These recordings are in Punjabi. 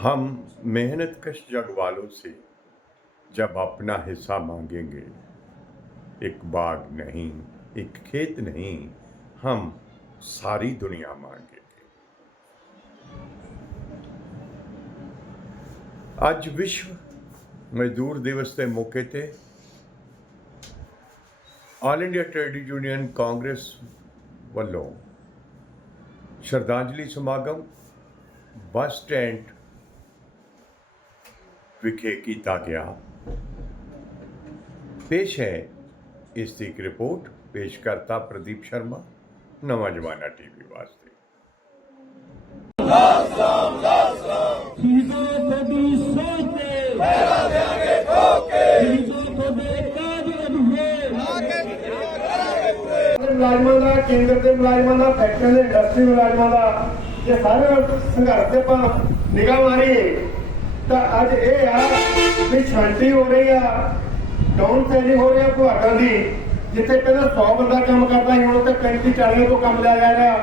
हम मेहनत कश जग वालों से जब अपना हिस्सा मांगेंगे, एक बाग नहीं, एक खेत नहीं, हम सारी दुनिया मांगेंगे। आज विश्व मजदूर दिवस के मौके पर All India Trade Union Congress वालों श्रद्धांजलि समागम, बस स्टैंड ਵਿਖੇ ਕੀਤਾ ਗਿਆ ਪੇਸ਼ ਹੈ ਇਸ ਦੀ ਇੱਕ ਰਿਪੋਰਟ ਪੇਸ਼ ਕਰਤਾ ਪ੍ਰਦੀਪ ਸ਼ਰਮਾ ਨਵਾਂ ਜਮਾਨਾ ਟੀਵੀ ਵਾਸਤੇ ਸ਼ਹੀਦੋਂ ਤੁਹਾਡੀ ਸੋਚ ਤੇ ਪਹਿਰਾ ਦੇਾਂਗੇ ਠੋਕੇ ਸ਼ਹੀਦੋਂ ਤੁਹਾਡੇ ਕਾਜ ਅਧੂਰੇ ਮੁਲਾਜ਼ਮਾਂ ਦਾ ਕੇਂਦਰ ਦੇ ਮੁਲਾਜ਼ਮਾਂ ਦਾ ਫੈਕਟਰੀ ਦੇ ਇੰਡਸਟਰੀ ਮੁਲਾਜ਼ਮਾਂ ਦਾ ਜੇ ਸਾਰੇ ਸੰਘਰਸ਼ ਤੇ ਆਪਾਂ ਨਿਗਾਹ ਮਾਰੀਏ ਤਾਂ ਅੱਜ ਇਹ ਆ ਵੀ ਛਾਂਟੀ ਹੋ ਰਹੀ ਆ। ਡਾਊਨ ਸੈਲਿੰਗ ਹੋ ਰਹੀ ਆ ਦੀ, ਜਿੱਥੇ ਪਹਿਲਾਂ 100 ਬੰਦਾ ਕੰਮ ਕਰਦਾ ਸੀ, ਹੁਣ ਉੱਥੇ 35 40 ਤੋਂ ਕੰਮ ਲਿਆ ਜਾ ਰਿਹਾ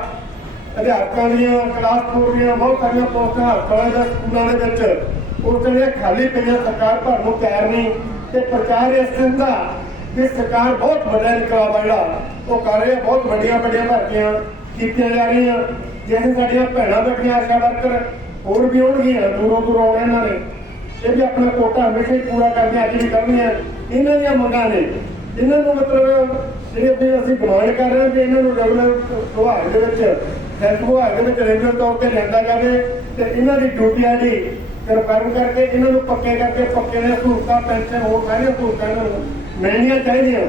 ਅਧਿਆਪਕਾਂ ਦੀਆਂ ਕਲਾਸ ਫੋਰ ਬਹੁਤ ਸਾਰੀਆਂ ਪੋਸਟਾਂ ਹਸਪਤਾਲਾਂ ਦੇ, ਸਕੂਲਾਂ ਦੇ ਵਿੱਚ। ਉਹ ਜਿਹੜੀਆਂ ਖਾਲੀ ਪਈਆਂ ਸਰਕਾਰ ਭਰਨ ਨੂੰ ਤਿਆਰ ਨਹੀਂ, ਤੇ ਪ੍ਰਚਾਰ ਇਸ ਦਾ ਕਿ ਸਰਕਾਰ ਬਹੁਤ ਵੱਡਾ ਇਨਕਲਾਬ ਆ ਜਿਹੜਾ। ਉਹ ਕਰ ਰਹੀ ਹੈ ਬਹੁਤ ਵੱਡੀਆਂ ਵੱਡੀਆਂ ਭਰਤੀਆਂ ਕੀਤੀਆਂ ਜਾ ਰਹੀਆਂ। ਜਿਹਦੇ ਸਾਡੀਆਂ ਭੈਣਾਂ ਬੈਠੀਆਂ ਆਸ਼ਾ ਵਰਕਰ ਹੋਰ ਵੀ ਆਉਣਗੀਆਂ ਦੂਰੋਂ ਦੂਰੋਂ ਆਉਣਾ ਇਹਨਾਂ ਨੇ। ਇਹ ਵੀ ਆਪਣਾ ਕੋਟਾ ਹਮੇਸ਼ਾ ਹੀ ਪੂਰਾ ਕਰਦੇ ਅੱਜ ਵੀ ਕਰਨੀਆਂ ਇਹਨਾਂ ਦੀਆਂ ਮੰਗਾਂ ਨੇ। ਇਹਨਾਂ ਨੂੰ ਮਤਲਬ ਜਿਹੜੇ ਵੀ ਅਸੀਂ ਡਿਮਾਂਡ ਕਰ ਰਹੇ ਹਾਂ ਕਿ ਇਹਨਾਂ ਨੂੰ ਰੈਗੂਲਰ ਵਿਭਾਗ ਦੇ ਵਿੱਚ ਹੈਲਥ ਵਿਭਾਗ ਦੇ ਵਿੱਚ ਰੈਗੂਲਰ ਤੌਰ ਤੇ ਲਿਆਂਦਾ ਜਾਵੇ ਤੇ ਇਹਨਾਂ ਦੀ ਡਿਊਟੀਆਂ ਦੀ ਕਨਫਰਮ ਕਰਕੇ ਇਹਨਾਂ ਨੂੰ ਪੱਕੇ ਕਰਕੇ ਪੱਕੇ ਨੇ ਸਹੂਲਤਾਂ, ਪੈਨਸ਼ਨ, ਹੋਰ ਸਾਰੀਆਂ ਸਹੂਲਤਾਂ ਇਹਨਾਂ ਨੂੰ ਮਿਲਣੀਆਂ ਚਾਹੀਦੀਆਂ।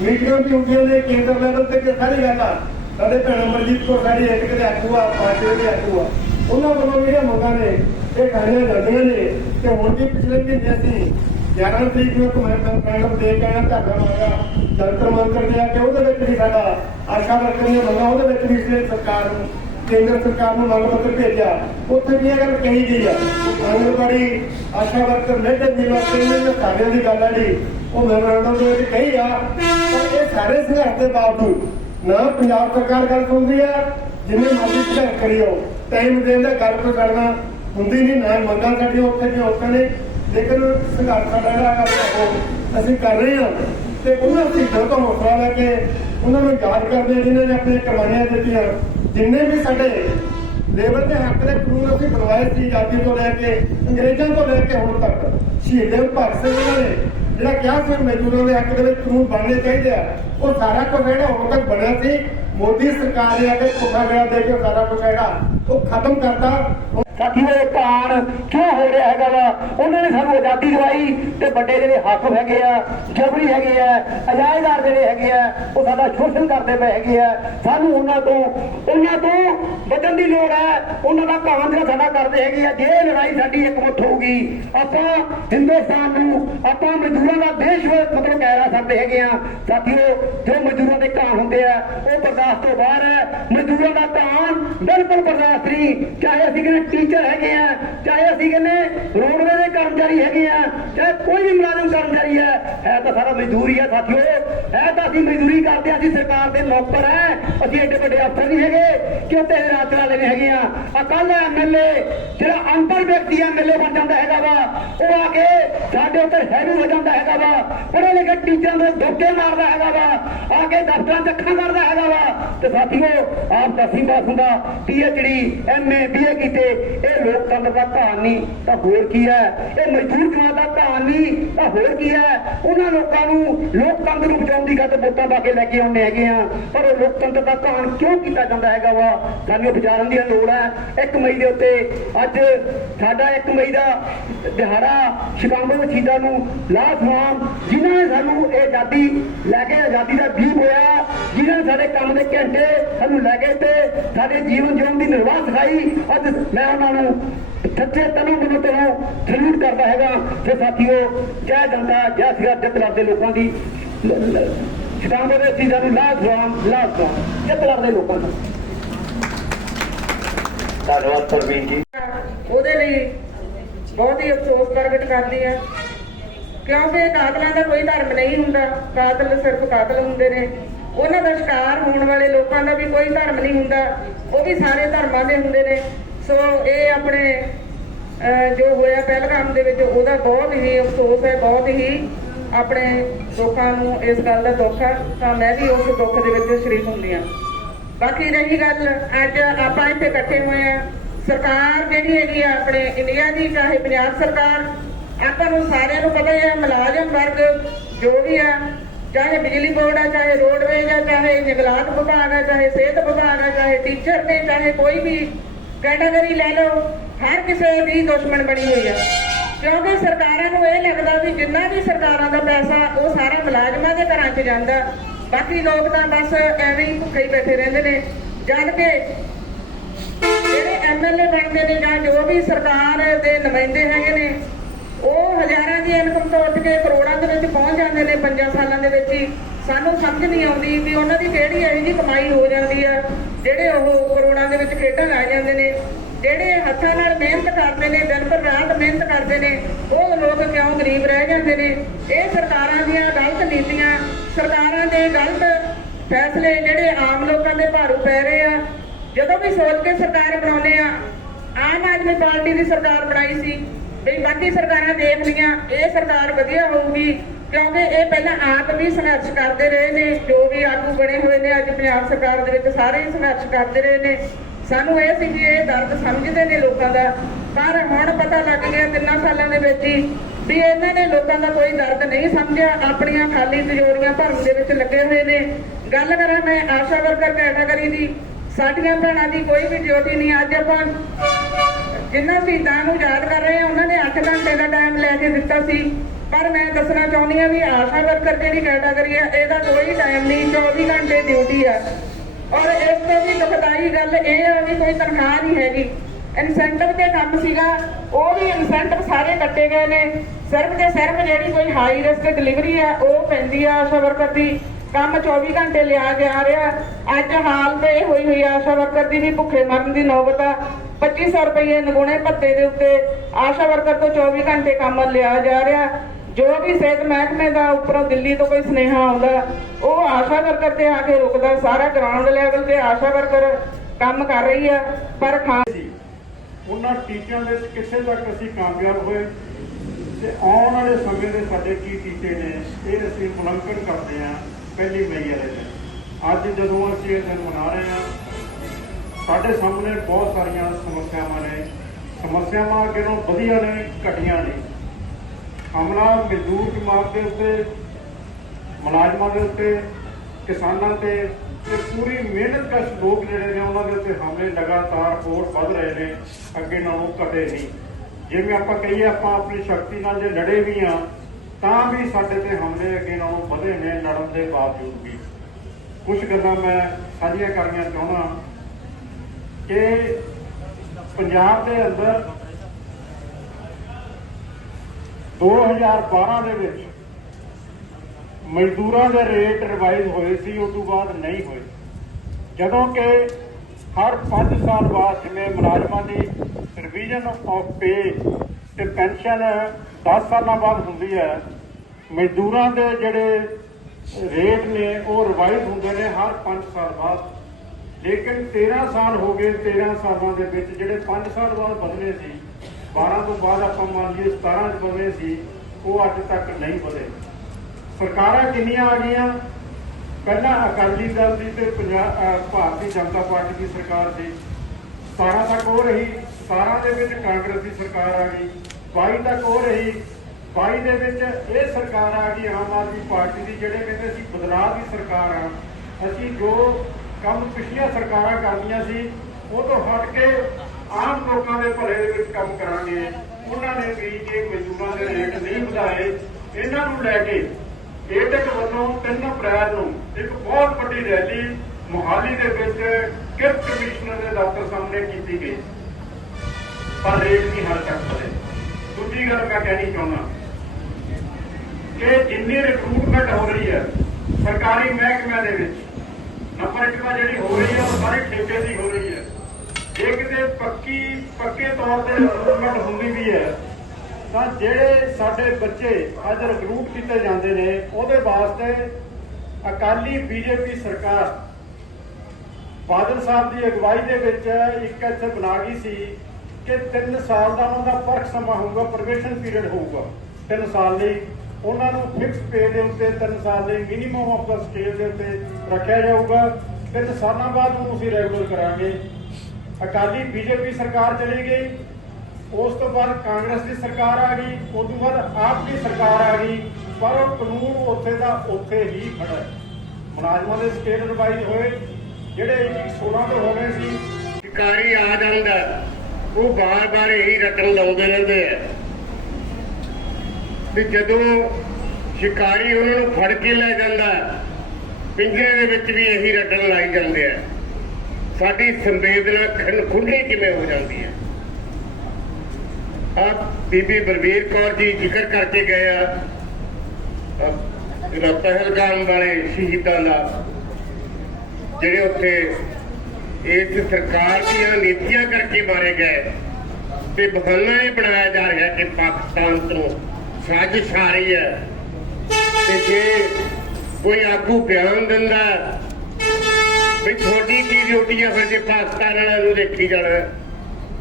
ਮੀਟਿੰਗਾਂ ਵੀ ਹੁੰਦੀਆਂ ਨੇ, ਕੇਂਦਰ ਲੈਵਲ ਤੇ ਕਿ ਸਾਰੀ ਗੱਲ ਸਾਡੇ ਭੈਣ ਅਮਰਜੀਤ ਕੌਰ ਸਾਡੀ ਇੱਕ ਦੇ ਆਗੂ ਆ, ਪਾਰਟੀ ਦੇ ਆਗੂ ਆ। ਉਹਨਾਂ ਵੱਲੋਂ ਜਿਹੜੀਆਂ ਮੰਗਾਂ ਨੇ, ਇਹ ਖਾਣੀਆਂ ਜਾਂਦੀਆਂ ਨੇ। ਤੇ ਹੁਣ ਵੀ ਪਿਛਲੇ ਮਹੀਨੇ ਅਸੀਂ 11 ਤਰੀਕ ਨੂੰ ਕਮੈਂਟ ਮੈਡਮ ਦੇ ਕੇ ਆਇਆ ਧਰਨਾ ਮਾਰਿਆ ਜੰਤਰ ਮੰਤਰ ਦੇ ਆ ਕੇ ਉਹਦੇ ਵਿੱਚ ਵੀ ਸਾਡਾ ਆਸ਼ਾ ਵਰਕਰ ਦੀਆਂ ਮੰਗਾਂ, ਉਹਦੇ ਵਿੱਚ ਵੀ ਇਸ ਸਰਕਾਰ ਨੂੰ, ਕੇਂਦਰ ਸਰਕਾਰ ਨੂੰ ਮੰਗ ਪੱਤਰ ਭੇਜਿਆ। ਉੱਥੇ ਵੀ ਇਹ ਗੱਲ ਕਹੀ ਗਈ ਆ। ਆਂਗਣਵਾੜੀ ਆਸ਼ਾ ਵਰਕਰ ਨੇ ਤੇ ਜਿਵੇਂ ਨੇ ਸਾਰਿਆਂ ਦੀ ਗੱਲ ਆ ਜੀ, ਉਹ ਮੈਮੋਰੰਡਮ ਦੇ ਵਿੱਚ ਕਹੀ ਆ, ਪਰ ਇਹ ਸਾਰੇ ਸੰਘਰਸ਼ ਦੇ ਬਾਵਜੂਦ ਨਾ ਪੰਜਾਬ ਸਰਕਾਰ ਗੱਲ ਸੁਣਦੀ ਆ, ਜਿੰਨੇ ਮਰਜ਼ੀ ਸੰਘਰਸ਼ ਕਰੀਓ। ਟਾਈਮ ਦੇਣ ਦਾ ਗੱਲ ਕੋਈ ਕਰਨਾ ਹੁੰਦੀ ਨਹੀਂ, ਨਾ ਮੰਗਾਂ ਸਾਡੀਆਂ ਉੱਥੇ ਦੀਆਂ ਉੱਥੇ ਨੇ, ਲੇਕਿਨ ਸੰਘਰਸ਼ ਸਾਡਾ ਜਿਹੜਾ ਉਹ ਅਸੀਂ ਕਰ ਰਹੇ ਹਾਂ। ਤੇ ਉਹਨਾਂ ਸਿੱਖਾਂ ਤੋਂ ਹੌਸਲਾ ਲੈ ਕੇ ਉਹਨਾਂ ਨੂੰ ਯਾਦ ਕਰਦੇ ਜਿਨ੍ਹਾਂ ਨੇ ਆਪਣੇ ਕੁਰਬਾਨੀਆਂ ਦਿੱਤੀਆਂ। ਜਿੰਨੇ ਵੀ ਸਾਡੇ ਲੇਬਰ ਦੇ ਹੱਕ ਦੇ ਕਾਨੂੰਨ ਅਸੀਂ ਬਣਵਾਏ ਸੀ, ਆਜ਼ਾਦੀ ਤੋਂ ਲੈ ਕੇ, ਅੰਗਰੇਜ਼ਾਂ ਤੋਂ ਲੈ ਕੇ ਹੁਣ ਤੱਕ, ਸ਼ਹੀਦਾਂ ਭਗਤ ਸਿੰਘ ਉਹਨਾਂ ਨੇ ਜਿਹੜਾ ਕਿਹਾ ਸੀ, ਮਜ਼ਦੂਰਾਂ ਦੇ ਹੱਕ ਦੇ ਵਿੱਚ ਕਾਨੂੰਨ ਬਣਨੇ ਚਾਹੀਦੇ ਆ, ਉਹ ਸਾਰਾ ਕੁਝ ਜਿਹੜਾ ਹੁਣ ਤੱਕ ਬਣਿਆ ਸੀ ਮੋਦੀ ਸਰਕਾਰ ਨੇ ਆ ਕੇ ਪੁੱਠਾ ਦੇ ਕੇ ਸਾਰਾ ਕੁਝ ਜਿਹੜਾ ਉਹ ਖਤਮ ਕਰਤਾ। ਸਾਥੀਓ ਇਹ ਕਾਣ ਕਿਉਂ ਹੋ ਰਿਹਾ ਹੈਗਾ ਵਾ? ਉਹਨਾਂ ਨੇ ਸਾਨੂੰ ਆਜ਼ਾਦੀ ਦਿਵਾਈ ਤੇ ਵੱਡੇ ਜਿਹੜੇ ਹੱਕ ਹੈਗੇ ਆ, ਜਬਰੀ ਹੈਗੇ ਆ ਅਜਾਇਦਾਰ ਜਿਹੜੇ ਹੈਗੇ ਆ, ਉਹ ਸਾਡਾ ਸ਼ੋਸ਼ਣ ਕਰਦੇ ਪਏ ਹੈਗੇ ਆ। ਸਾਨੂੰ ਉਹਨਾਂ ਤੋਂ ਉਹਨਾਂ ਤੋਂ ਬਚਣ ਦੀ ਲੋੜ ਹੈ। ਉਹਨਾਂ ਦਾ ਕਾਣ ਜਿਹੜਾ ਸਾਡਾ ਕਰਦੇ ਹੈਗੇ ਆ, ਜੇ ਲੜਾਈ ਸਾਡੀ ਇਕਮੁੱਠ ਹੋਊਗੀ, ਆਪਾਂ ਹਿੰਦੁਸਤਾਨ ਨੂੰ, ਆਪਾਂ ਮਜ਼ਦੂਰਾਂ ਦਾ ਦੇਸ਼ ਮਤਲਬ ਕਹਿਰਾ ਸਕਦੇ ਹੈਗੇ ਆ। ਸਾਥੀਓ, ਜੋ ਮਜ਼ਦੂਰਾਂ ਦੇ ਕਾਣ ਹੁੰਦੇ ਆ, ਉਹ ਬਰਦਾਸ਼ਤ ਤੋਂ ਬਾਹਰ ਹੈ ਮਜ਼ਦੂਰਾਂ ਦਾ ਕਾਣ ਬਿਲਕੁਲ ਬਰਦਾਸ਼ਤ ਨਹੀਂ। ਚਾਹੇ ਅਸੀਂ ਕਹਿੰਦੇ ਟੀਚਰ ਹੈਗੇ ਆ, ਚਾਹੇ ਅਸੀਂ ਕਹਿੰਦੇ ਰੋਡਵੇ ਦੇ ਕਰਮਚਾਰੀ ਹੈਗੇ ਆ, ਚਾਹੇ ਕੋਈ ਵੀ ਮੁਲਾਜ਼ਮ ਕਰਮਚਾਰੀ ਹੈ ਹੈ ਤਾਂ ਸਾਰਾ ਮਜ਼ਦੂਰੀ ਹੈ ਸਾਥੀਓ, ਹੈ ਤਾਂ ਅਸੀਂ ਮਜ਼ਦੂਰੀ ਕਰਦੇ ਹਾਂ, ਅਸੀਂ ਸਰਕਾਰ ਦੇ ਨੌਕਰ ਹੈ ਅਸੀਂ ਏਡੇ ਵੱਡੇ ਅਫਸਰ ਨਹੀਂ ਹੈਗੇ ਕਿ ਉੱਤੇ ਰਾਜ ਚਲਾ ਲੈਣੇ ਹੈਗੇ ਆ। ਅਕਲ ਐਮਐਲਏ ਜਿਹੜਾ ਅਨਪੜ੍ਹ ਵਿਅਕਤੀ ਐਮਐਲਏ ਬਣ ਜਾਂਦਾ ਹੈਗਾ ਵਾ, ਉਹ ਆ ਕੇ ਸਾਡੇ ਉੱਤੇ ਹੈਵੀ ਹੋ ਜਾਂਦਾ ਹੈਗਾ ਵਾ। ਪੜ੍ਹੇ ਲਿਖੇ ਟੀਚਰਾਂ ਦੇ ਧੋਕੇ ਮਾਰਦਾ ਹੈਗਾ ਵਾ, ਆ ਕੇ ਦਫ਼ਤਰਾਂ 'ਚ ਅੱਖਾਂ ਕਰਦਾ ਹੈਗਾ ਵਾ। ਤੇ ਸਾਥੀਓ, ਆਪ ਦਸਵੀਂ ਪਾਸ ਹੁੰਦਾ ਪੀਐਚਡੀ, ਐਮਏ, ਬੀਏ ਕੀਤੇ, ਇਹ ਲੋਕਤੰਤਰ ਦਾ ਧਾਨ ਨਹੀਂ, ਤਾਂ ਹੋਰ ਕੀ ਹੈ? ਇਹ ਮਜ਼ਦੂਰ ਜਮਾਤ ਦਾ ਧਾਨ ਨਹੀਂ, ਤਾਂ ਹੋਰ ਕੀ ਹੈ? ਉਹਨਾਂ ਲੋਕਾਂ ਨੂੰ ਲੋਕਤੰਤਰ ਨੂੰ ਬਚਾਉਣ ਦੀ ਖਾਤਰ ਵੋਟਾਂ ਪਾ ਕੇ ਲੈ ਕੇ ਆਉਂਦੇ ਹੈਗੇ ਆ। ਪਰ ਉਹ ਲੋਕਤੰਤਰ ਦਾ ਧਾਨ ਕਿਉਂ ਕੀਤਾ ਜਾਂਦਾ ਹੈਗਾ ਵਾ? ਸਾਨੂੰ ਵਿਚਾਰਨ ਦੀ ਲੋੜ ਹੈ। 1 ਮਈ ਦੇ ਉੱਤੇ ਅੱਜ ਸਾਡਾ 1 ਮਈ ਦਾ ਦਿਹਾੜਾ ਸ਼ਿਕਾਗੋ ਵਿੱਚ ਸ਼ਹੀਦਾਂ ਨੂੰ ਲਾਸਵਾਮ ਜਿਨ੍ਹਾਂ ਨੇ ਸਾਨੂੰ ਇਹ ਆਜ਼ਾਦੀ ਲੈ ਕੇ, ਆਜ਼ਾਦੀ ਦਾ ਦੀਪ ਹੋਇਆ ਜਿਨ੍ਹਾਂ ਨੇ ਸਾਡੇ ਕੰਮ ਦੇ ਘੰਟੇ ਸਾਨੂੰ ਲੈ ਕੇ ਤੇ ਸਾਡੇ ਜੀਵਨ ਜਿਉਣ ਦੀ ਨਿਰਵਾਹ ਸਿਖਾਈ। ਅੱਜ ਮੈਂ ਉਹਨਾਂ ਨੂੰ ਸੱਚੇ ਤਨੋਂ ਮਨੋਂ ਤੋਂ ਸਲੂਟ ਕਰਦਾ ਹੈਗਾ ਤੇ ਸਾਥੀਓ ਜੈ ਜਨਤਾ ਜੈ ਸਿਆ ਜਿੱਤ ਲੜਦੇ ਲੋਕਾਂ ਦੀ ਸ਼ਿਕਾਗੋ ਦੇ ਸ਼ਹੀਦਾਂ ਨੂੰ ਲਾਸਵਾਮ ਲਾਸਵਾਮ ਜਿੱਤ ਲੜਦੇ ਲੋਕਾਂ ਦਾ ਧੰਨਵਾਦ ਪ੍ਰਵੀਨ ਜੀ। ਉਹਦੇ ਲਈ ਬਹੁਤ ਹੀ ਅਫਸੋਸ ਪ੍ਰਗਟ ਕਰਦੀ ਹੈ। ਕਿਉਂਕਿ ਕਾਤਲਾਂ ਦਾ ਕੋਈ ਧਰਮ ਨਹੀਂ ਹੁੰਦਾ। ਕਾਤਲ ਸਿਰਫ ਕਾਤਲ ਹੁੰਦੇ ਨੇ। ਉਹਨਾਂ ਦਾ ਸ਼ਿਕਾਰ ਹੋਣ ਵਾਲੇ ਲੋਕਾਂ ਦਾ ਵੀ ਕੋਈ ਧਰਮ ਨਹੀਂ ਹੁੰਦਾ। ਉਹ ਵੀ ਸਾਰੇ ਧਰਮਾਂ ਦੇ ਹੁੰਦੇ ਨੇ। ਸੋ ਇਹ ਆਪਣੇ ਜੋ ਹੋਇਆ ਪਹਿਲਗਾਮ ਦੇ ਵਿੱਚ, ਉਹਦਾ ਬਹੁਤ ਹੀ ਅਫਸੋਸ ਹੈ, ਬਹੁਤ ਹੀ ਆਪਣੇ ਲੋਕਾਂ ਨੂੰ ਇਸ ਗੱਲ ਦਾ ਦੁੱਖ ਹੈ ਤਾਂ ਮੈਂ ਵੀ ਉਸ ਦੁੱਖ ਦੇ ਵਿੱਚ ਸ਼ਰੀਕ ਹੁੰਦੀ ਹਾਂ। ਬਾਕੀ ਰਹੀ ਗੱਲ, ਅੱਜ ਆਪਾਂ ਇੱਥੇ ਇਕੱਠੇ ਹੋਏ ਆ ਸਰਕਾਰ ਜਿਹੜੀ ਹੈਗੀ ਆ, ਆਪਣੇ ਇੰਡੀਆ ਦੀ, ਚਾਹੇ ਪੰਜਾਬ ਸਰਕਾਰ, ਆਪਾਂ ਨੂੰ ਸਾਰਿਆਂ ਨੂੰ ਪਤਾ ਹੈ, ਮੁਲਾਜ਼ਮ ਵਰਗ ਜੋ ਵੀ ਆ ਚਾਹੇ ਬਿਜਲੀ ਬੋਰਡ ਆ, ਚਾਹੇ ਰੋਡਵੇਜ਼ ਆ, ਚਾਹੇ ਜੰਗਲਾਤ ਵਿਭਾਗ ਆ, ਚਾਹੇ ਸਿਹਤ ਵਿਭਾਗ ਆ, ਚਾਹੇ ਟੀਚਰ ਨੇ, ਚਾਹੇ ਕੋਈ ਵੀ ਕੈਟਾਗਰੀ ਲੈ ਲਓ, ਹਰ ਕਿਸੇ ਦੀ ਦੁਸ਼ਮਣ ਬਣੀ ਹੋਈ ਆ। ਕਿਉਂਕਿ ਸਰਕਾਰਾਂ ਨੂੰ ਇਹ ਲੱਗਦਾ ਵੀ ਜਿੰਨਾ ਵੀ ਸਰਕਾਰਾਂ ਦਾ ਪੈਸਾ, ਉਹ ਸਾਰਾ ਮੁਲਾਜ਼ਮਾਂ ਦੇ ਘਰਾਂ 'ਚ ਜਾਂਦਾ। ਬਾਕੀ ਲੋਕ ਤਾਂ ਬਸ ਐਵੇਂ ਹੀ ਭੁੱਖੇ ਹੀ ਬੈਠੇ ਰਹਿੰਦੇ ਨੇ। ਜਦ ਕਿ ਜਿਹੜੇ ਐਮਐਲਏ ਬਣਦੇ ਨੇ ਜਾਂ ਜੋ ਵੀ ਸਰਕਾਰ ਦੇ ਨੁਮਾਇੰਦੇ ਹੈਗੇ ਨੇ, ਉਹ ਹਜ਼ਾਰਾਂ ਦੀ ਇਨਕਮ ਤੋਂ ਉੱਠ ਕੇ ਕਰੋੜਾਂ ਦੇ ਵਿੱਚ ਪਹੁੰਚ ਜਾਂਦੇ ਨੇ ਪੰਜਾਂ ਸਾਲਾਂ ਦੇ ਵਿੱਚ। ਹੀ ਸਾਨੂੰ ਸਮਝ ਨਹੀਂ ਆਉਂਦੀ ਵੀ ਉਹਨਾਂ ਦੀ ਕਿਹੜੀ ਇਹੋ ਜਿਹੀ ਕਮਾਈ ਹੋ ਜਾਂਦੀ ਆ, ਜਿਹੜੇ ਉਹ ਕਰੋੜਾਂ ਦੇ ਵਿੱਚ ਖੇਡਣ ਆ ਜਾਂਦੇ ਨੇ, ਜਿਹੜੇ ਹੱਥਾਂ ਨਾਲ ਮਿਹਨਤ ਕਰਦੇ ਨੇ, ਦਿਨ ਪਰ ਰਾਤ ਮਿਹਨਤ ਕਰਦੇ ਨੇ, ਉਹ ਲੋਕ ਕਿਉਂ ਗਰੀਬ ਰਹਿ ਜਾਂਦੇ ਨੇ? ਇਹ ਸਰਕਾਰਾਂ ਦੀਆਂ ਗਲਤ ਨੀਤੀਆਂ, ਸਰਕਾਰਾਂ ਦੇ ਗਲਤ ਫੈਸਲੇ ਜਿਹੜੇ ਆਮ ਲੋਕਾਂ ਦੇ ਭਾਰੂ ਪੈ ਰਹੇ ਆ। ਜਦੋਂ ਵੀ ਸੋਚ ਕੇ ਸਰਕਾਰ ਬਣਾਉਂਦੇ ਆ, ਆਮ ਆਦਮੀ ਪਾਰਟੀ ਦੀ ਸਰਕਾਰ ਬਣਾਈ ਸੀ ਬਈ ਬਾਕੀ ਸਰਕਾਰਾਂ ਦੇਖ ਲੀਆਂ ਇਹ ਸਰਕਾਰ ਵਧੀਆ ਹੋਊਗੀ ਕਿਉਂਕਿ ਇਹ ਪਹਿਲਾਂ ਆਪ ਵੀ ਸੰਘਰਸ਼ ਕਰਦੇ ਰਹੇ ਨੇ, ਜੋ ਵੀ ਆਗੂ ਬਣੇ ਹੋਏ ਨੇ, ਅੱਜ ਪੰਜਾਬ ਸਰਕਾਰ ਦੇ ਵਿੱਚ ਸਾਰੇ ਹੀ ਸੰਘਰਸ਼ ਕਰਦੇ ਰਹੇ ਨੇ। ਸਾਨੂੰ ਇਹ ਸੀ ਕਿ ਇਹ ਦਰਦ ਸਮਝਦੇ ਨੇ ਲੋਕਾਂ ਦਾ। ਪਰ ਹੁਣ ਪਤਾ ਲੱਗ ਗਿਆ ਤਿੰਨਾਂ ਸਾਲਾਂ ਦੇ ਵਿੱਚ ਹੀ ਵੀ ਇਹਨਾਂ ਨੇ ਲੋਕਾਂ ਦਾ ਕੋਈ ਦਰਦ ਨਹੀਂ ਸਮਝਿਆ। ਆਪਣੀਆਂ ਖਾਲੀ ਤਿਜੋਰੀਆਂ ਭਰਨ ਦੇ ਵਿੱਚ ਲੱਗੇ ਹੋਏ ਨੇ। ਗੱਲ ਕਰਾਂ ਮੈਂ ਆਸ਼ਾ ਵਰਕਰ ਕੈਟਾਗਰੀ ਦੀ। ਸਾਡੀਆਂ ਭੈਣਾਂ ਦੀ ਕੋਈ ਵੀ ਡਿਊਟੀ ਨਹੀਂ। ਅੱਜ ਆਪਾਂ ਜਿਨ੍ਹਾਂ ਸ਼ਹੀਦਾਂ ਨੂੰ ਯਾਦ ਕਰ ਰਹੇ ਹਾਂ, ਉਹਨਾਂ ਨੇ 8 ਘੰਟੇ ਦਾ ਟਾਈਮ ਲੈ ਕੇ ਦਿੱਤਾ ਸੀ। ਪਰ ਮੈਂ ਦੱਸਣਾ ਚਾਹੁੰਦੀ ਆ ਵੀ ਆਸ਼ਾ ਵਰਕਰ ਜਿਹੜੀ ਕੈਟਾਗਰੀ ਹੈ, ਇਹਦਾ ਕੋਈ ਟਾਈਮ ਨਹੀਂ 24 ਘੰਟੇ ਡਿਊਟੀ ਆ। ਔਰ ਇਸ ਤੋਂ ਵੀ ਦੁਖਦਾਈ ਗੱਲ ਇਹ ਆ ਵੀ ਕੋਈ ਤਨਖਾਹ ਨਹੀਂ ਹੈਗੀ। ਇਨਸੈਂਟਿਵ ਤੇ ਕੰਮ ਸੀਗਾ, ਉਹ ਵੀ ਇਨਸੈਂਟਿਵ ਸਾਰੇ ਕੱਟੇ ਗਏ ਨੇ। ਸਿਰਫ ਤੇ ਸਿਰਫ ਜਿਹੜੀ ਕੋਈ ਹਾਈ ਰਿਸਕ ਡਿਲੀਵਰੀ ਹੈ ਉਹ ਪੈਂਦੀ ਆ ਆਸ਼ਾ ਵਰਕਰ ਦੀ। ਕੰਮ 24 ਘੰਟੇ ਲਿਆ ਗਿਆ ਰਿਹਾ। ਅੱਜ ਹਾਲ ਤੇ ਇਹ ਹੋਈ ਹੋਈ ਆਸ਼ਾ ਵਰਕਰ ਦੀ ਵੀ ਭੁੱਖੇ ਮਰਨ ਦੀ ਨੌਬਤ ਆ। 2500 ਰੁਪਏ ਨਗੁਣੇ ਭੱਤੇ ਦੇ ਉੱਤੇ ਆਸ਼ਾ ਵਰਕਰ ਤੋਂ 24 ਘੰਟੇ ਕੰਮ ਲਿਆ ਜਾ ਰਿਹਾ। ਜੋ ਵੀ ਸਿਹਤ ਮਹਿਕਮੇ ਦਾ ਉੱਪਰੋਂ ਦਿੱਲੀ ਤੋਂ ਕੋਈ ਸੁਨੇਹਾ ਆਉਂਦਾ, ਉਹ ਆਸ਼ਾ ਵਰਕਰ ਤੇ ਆ ਕੇ ਰੁਕਦਾ, ਸਾਰਾ ਗਰਾਊਂਡ ਲੈਵਲ ਤੇ ਆਸ਼ਾ ਵਰਕਰ ਕੰਮ ਕਰ ਰਹੀ ਆ, ਪਰ ਉਹਨਾਂ ਟੀਚਿਆਂ ਦੇ ਵਿੱਚ ਤੱਕ ਅਸੀਂ ਕਾਮਯਾਬ ਹੋਏ ਤੇ ਆਉਣ ਵਾਲੇ ਸਮੇਂ ਦੇ ਸਾਡੇ ਕੀ ਟੀਚੇ ਨੇ, ਇਹ ਅਸੀਂ ਮੁਲਾਂਕਣ ਕਰਦੇ ਹਾਂ ਪਹਿਲੀ ਮਈ ਵਾਲੇ ਦਿਨ। ਅੱਜ ਜਦੋਂ ਅਸੀਂ ਇਹ ਦਿਨ ਮਨਾ ਰਹੇ ਹਾਂ ਸਾਡੇ ਸਾਹਮਣੇ ਬਹੁਤ ਸਾਰੀਆਂ ਸਮੱਸਿਆਵਾਂ ਨੇ। ਸਮੱਸਿਆਵਾਂ ਅੱਗੇ ਨਾਲੋਂ ਵਧੀਆ ਨੇ, ਘਟੀਆਂ ਨੇ। ਹਮਲਾ ਮਜ਼ਦੂਰ ਜਮਾਤ ਦੇ ਉੱਤੇ, ਮੁਲਾਜ਼ਮਾਂ ਦੇ ਉੱਤੇ, ਕਿਸਾਨਾਂ ਤੇ ਤੇ ਪੂਰੀ ਮਿਹਨਤ ਕਸ਼ ਲੋਕ ਜਿਹੜੇ ਨੇ ਉਹਨਾਂ ਦੇ ਉੱਤੇ ਹਮਲੇ ਲਗਾਤਾਰ ਹੋਰ ਵੱਧ ਰਹੇ ਨੇ, ਅੱਗੇ ਨਾਲੋਂ ਘਟੇ ਨਹੀਂ। ਜਿਵੇਂ ਆਪਾਂ ਕਹੀਏ, ਆਪਾਂ ਆਪਣੀ ਸ਼ਕਤੀ ਨਾਲ ਜੇ ਲੜੇ ਵੀ ਆ ਤਾਂ ਵੀ ਸਾਡੇ ਤੇ ਹਮਲੇ ਅੱਗੇ ਨਾਲੋਂ ਵਧੇ ਨੇ, ਲੜਨ ਦੇ ਬਾਵਜੂਦ ਵੀ। ਕੁਝ ਗੱਲਾਂ ਮੈਂ ਸਾਂਝੀਆਂ ਕਰਨੀਆਂ ਚਾਹੁੰਦਾ ਕਿ ਪੰਜਾਬ ਦੇ ਅੰਦਰ 2012 ਦੇ ਵਿੱਚ ਮਜ਼ਦੂਰਾਂ ਦੇ ਰੇਟ ਰਿਵਾਈਜ਼ ਹੋਏ ਸੀ ਉਸ ਤੋਂ ਬਾਅਦ ਨਹੀਂ ਹੋਏ। ਜਦੋਂ ਕਿ ਹਰ 5 ਸਾਲ ਬਾਅਦ ਜਿਵੇਂ ਮੁਲਾਜ਼ਮਾਂ ਦੀ ਰਿਵੀਜ਼ਨ ਆਫ ਪੇ ਤੇ ਪੈਨਸ਼ਨ 10 ਸਾਲਾਂ ਬਾਅਦ ਹੁੰਦੀ ਹੈ, ਮਜ਼ਦੂਰਾਂ ਦੇ ਜਿਹੜੇ ਰੇਟ ਨੇ ਉਹ ਰਿਵਾਈਜ਼ ਹੁੰਦੇ ਨੇ ਹਰ 5 ਸਾਲ ਬਾਅਦ। ਲੇਕਿਨ 13 ਸਾਲ ਹੋ ਗਏ 13 ਸਾਲਾਂ ਦੇ ਵਿੱਚ ਜਿਹੜੇ 5 ਸਾਲ ਬਾਅਦ ਬਦਲੇ ਸੀ 12 ਤੋਂ ਬਾਅਦ ਆਪਾਂ ਮੰਨ ਲਈਏ 17 ਚ ਬਦਲੇ ਸੀ, ਉਹ ਅੱਜ ਤੱਕ ਨਹੀਂ ਬਦਲੇ। ਸਰਕਾਰਾਂ ਕਿੰਨੀਆਂ ਆ ਗਈਆਂ? ਪਹਿਲਾਂ ਅਕਾਲੀ ਦਲ ਦੀ ਤੇ ਭਾਰਤੀ ਜਨਤਾ ਪਾਰਟੀ ਦੀ ਸਰਕਾਰ ਸੀ। 17 ਤੱਕ ਉਹ ਰਹੀ 17 ਦੇ ਵਿੱਚ ਕਾਂਗਰਸ ਦੀ ਸਰਕਾਰ ਆ ਗਈ 22 ਤੱਕ ਉਹ ਰਹੀ 22 ਦੇ ਵਿੱਚ ਇਹ ਸਰਕਾਰ ਆ ਗਈ, ਆਮ ਆਦਮੀ ਪਾਰਟੀ ਦੀ, ਜਿਹੜੇ ਕਹਿੰਦੇ ਸੀ ਬਦਲਾਅ ਦੀ ਸਰਕਾਰ ਆ। ਅਸੀਂ ਜੋ ਕੰਮ ਪਿਛਲੀਆਂ ਸਰਕਾਰਾਂ ਕਰਦੀਆਂ ਸੀ, ਉਹ ਤੋਂ ਹਟ ਕੇ ਆਮ ਲੋਕਾਂ ਦੇ ਭਲੇ ਦੇ ਵਿੱਚ ਕੰਮ ਕਰਾਂਗੇ। ਉਹਨਾਂ ਨੇ ਵੀ ਇਹ ਮਜ਼ਦੂਰਾਂ ਦੇ ਰੇਟ ਨਹੀਂ ਵਧਾਏ। ਇਹਨਾਂ ਨੂੰ ਲੈ ਕੇ ਏਟਕ ਵੱਲੋਂ 3 ਅਪ੍ਰੈਲ ਨੂੰ ਇੱਕ ਬਹੁਤ ਵੱਡੀ ਰੈਲੀ ਮੁਹਾਲੀ ਦੇ ਵਿੱਚ ਕਿਰਤ ਕਮਿਸ਼ਨਰ ਦੇ ਦਫ਼ਤਰ ਸਾਹਮਣੇ ਕੀਤੀ ਗਈ। ਪਰ ਰੇਟ ਨਹੀਂ ਹਾਲ ਤੱਕ ਵਧੇ ਦੂਜੀ ਗੱਲ ਮੈਂ ਕਹਿਣੀ ਚਾਹੁੰਦਾ ਕਿ ਜਿੰਨੀ ਰਿਕਰੂਟਮੈਂਟ ਹੋ ਰਹੀ ਹੈ, ਸਰਕਾਰੀ ਮਹਿਕਮਿਆਂ ਦੇ ਵਿੱਚ ਨੰਬਰ ਇੱਕ ਜਿਹੜੀ ਹੋ ਰਹੀ ਹੈ, ਉਹ ਸਾਰੇ ਠੇਕੇ ਦੀ ਹੋ ਰਹੀ ਹੈ। ਜੇ ਕਿਤੇ ਪੱਕੀ, ਪੱਕੇ ਤੌਰ ਤੇ ਰਿਕਰੂਟਮੈਂਟ ਹੁੰਦੀ ਵੀ ਹੈ, ਤਾਂ ਜਿਹੜੇ ਸਾਡੇ ਬੱਚੇ ਅੱਜ ਰਿਕਰੂਟ ਕੀਤੇ ਜਾਂਦੇ ਨੇ, ਉਹਦੇ ਵਾਸਤੇ ਅਕਾਲੀ ਬੀਜੇਪੀ ਸਰਕਾਰ ਬਾਦਲ ਸਾਹਿਬ ਦੀ ਅਗਵਾਈ ਦੇ ਵਿੱਚ ਇੱਕ ਇੱਥੇ ਬਣਾ ਗਈ ਸੀ ਕਿ 3 ਸਾਲ ਦਾ ਉਹਨਾਂ ਦਾ ਪਰਖ ਸਮਾਂ ਹੋਊਗਾ ਪ੍ਰੋਬੇਸ਼ਨ ਪੀਰੀਅਡ ਹੋਊਗਾ 3 ਸਾਲ ਲਈ। ਉਹਨਾਂ ਨੂੰ ਫਿਕਸ ਪੇ ਦੇ ਉੱਤੇ 3 ਸਾਲ ਲਈ ਮਿਨੀਮਮ ਆਫ ਦਾ ਸਕੇਲ ਦੇ ਉੱਤੇ ਰੱਖਿਆ ਜਾਊਗਾ। 3 ਸਾਲਾਂ ਬਾਅਦ ਉਹਨੂੰ ਅਸੀਂ ਰੈਗੂਲਰ ਕਰਾਂਗੇ। ਅਕਾਲੀ ਬੀਜੇਪੀ ਸਰਕਾਰ ਚਲੀ ਗਈ। ਉਸ ਤੋਂ ਬਾਅਦ ਕਾਂਗਰਸ ਦੀ ਸਰਕਾਰ ਆ ਗਈ। ਉਸ ਤੋਂ ਬਾਅਦ ਆਪ ਦੀ ਸਰਕਾਰ ਆ ਗਈ। ਪਰ ਉਹ ਕਾਨੂੰਨ ਉੱਥੇ ਦਾ ਉੱਥੇ ਹੀ ਖੜਾ ਮੁਲਾਜ਼ਮਾਂ ਦੇ ਸਕੇਲ ਰਿਵਾਈਜ਼ ਹੋਏ। ਜਿਹੜੇ 16 ਤੋਂ ਹੋ ਗਏ ਸੀ। ਸ਼ਿਕਾਰੀ ਆ ਜਾਂਦਾ। ਉਹ ਬਾਰ-ਬਾਰ ਇਹੀ ਰਟਣ ਲਾਉਂਦੇ ਰਹਿੰਦੇ ਆ। ਤੇ ਜਦੋਂ ਸ਼ਿਕਾਰੀ ਉਹਨਾਂ ਨੂੰ ਫੜ ਕੇ ਲੈ ਜਾਂਦਾ ਪਿੰਜਰੇ ਦੇ ਵਿੱਚ ਵੀ ਇਹੀ ਰਟਣ ਲਾਈ ਜਾਂਦੇ ਆ। ਸਾਡੀ ਸੰਵੇਦਨਾ ਖੰ- ਖੁੰਝੇ ਕਿਵੇਂ ਹੋ ਜਾਂਦੀ ਹੈ? ਆ ਬੀਬੀ ਬਲਵੀਰ ਕੌਰ ਜੀ ਜ਼ਿਕਰ ਕਰਕੇ ਗਏ ਆ। ਜਿਹੜਾ ਪਹਿਲਗਾਮ ਵਾਲੇ ਸ਼ਹੀਦਾਂ ਦਾ, ਜਿਹੜੇ ਉੱਥੇ ਇਸ ਸਰਕਾਰ ਦੀਆਂ ਨੀਤੀਆਂ ਕਰਕੇ ਮਾਰੇ ਗਏ, ਤੇ ਬਹਾਨਾ ਇਹ ਬਣਾਇਆ ਜਾ ਰਿਹਾ ਕਿ ਪਾਕਿਸਤਾਨ ਤੋਂ ਸਾਜ਼ਿਸ਼ ਆ। ਰਹੀ ਹੈ ਤੇ ਜੇ ਕੋਈ ਆਗੂ ਬਿਆਨ ਦਿੰਦਾ, ਵੀ ਤੁਹਾਡੀ ਕੀ ਡਿਊਟੀ ਹੈ ਫਿਰ ਜੇ ਪਾਕਿਸਤਾਨ ਵਾਲਿਆਂ ਨੂੰ ਦੇਖੀ ਜਾਣਾ।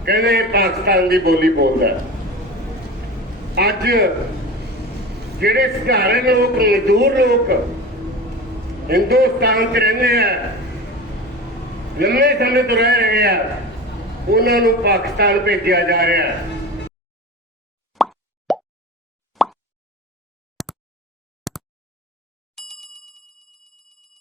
ਕਹਿੰਦੇ ਪਾਕਿਸਤਾਨ ਦੀ ਬੋਲੀ ਬੋਲਦਾ ਅੱਜ ਜਿਹੜੇ ਸਧਾਰਨ ਲੋਕ, ਮਜ਼ਦੂਰ ਲੋਕ ਹਿੰਦੁਸਤਾਨ 'ਚ ਰਹਿੰਦੇ ਆ, ਲੰਮੇ ਸਮੇਂ ਤੋਂ ਰਹਿ ਰਹੇ ਆ, ਉਹਨਾਂ ਨੂੰ ਪਾਕਿਸਤਾਨ ਭੇਜਿਆ ਜਾ ਰਿਹਾ ਹੈ।